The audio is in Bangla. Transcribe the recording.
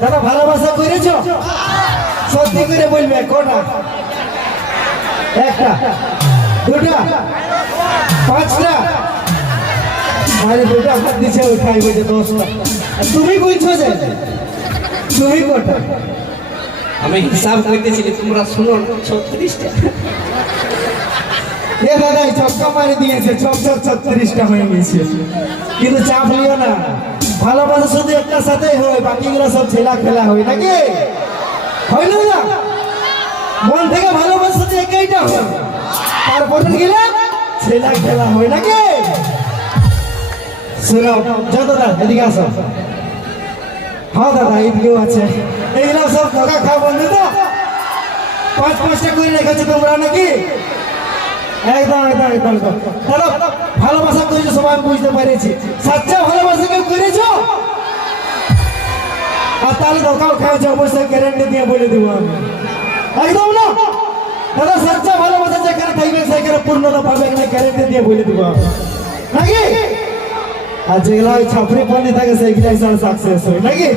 দাদা ভালোবাসা করেছো? সত্যি করে বলবে কটা? একটা, দুটা, পাঁচটা? আরে দুটা হাত দিছে উঠাই বলছে 10টা। তুমি কইছো যে তুমি কটা? আমি হিসাব করতেছিলি, তোমরা শুনো 36টা। এ দাদা ছক্কা মারি দিয়েছে, ছক 36টা হয়ে গেছে। কিন্তু চাপ নিও না, ভালোবাসা শুধু একটা সাথেই হয়, বাকিগুলো সব ছেলা খেলা হয় নাকি? হয় না? মন থেকে ভালোবাসা শুধু একইটা হয়, তারপরে গেলে ছেলা খেলা হয় নাকি? শুনো যা দাদা এদিকে আসো। হ্যাঁ দাদা এদিকেও আছে। এইগুলো সব ধোকা খাওয়া বন্ধু তো, 5-5টা করে রেখেছো তোমরা নাকি? একদম একদম একদম দাদা ভালোবাসা করেছো সবাই বুঝতে পেরেছি। সাচ্চা ভালোবাসা কেউ করেছো? আর তাহলে ধোকাও খাওয়াছো, অবশ্যই গ্যারেন্টি দিয়ে বলে দেবো আমি। একদম না দাদা, সাচ্চা ভালোবাসা যেখানে থাকবে সেখানে পূর্ণতা পাবে, গ্যারেন্টি দিয়ে বলে দেবো নাকি? আর যেগুলো ওই ছাপড়ি পন্ডি থাকে সেইগুলাই সাকসেস হয় নাকি?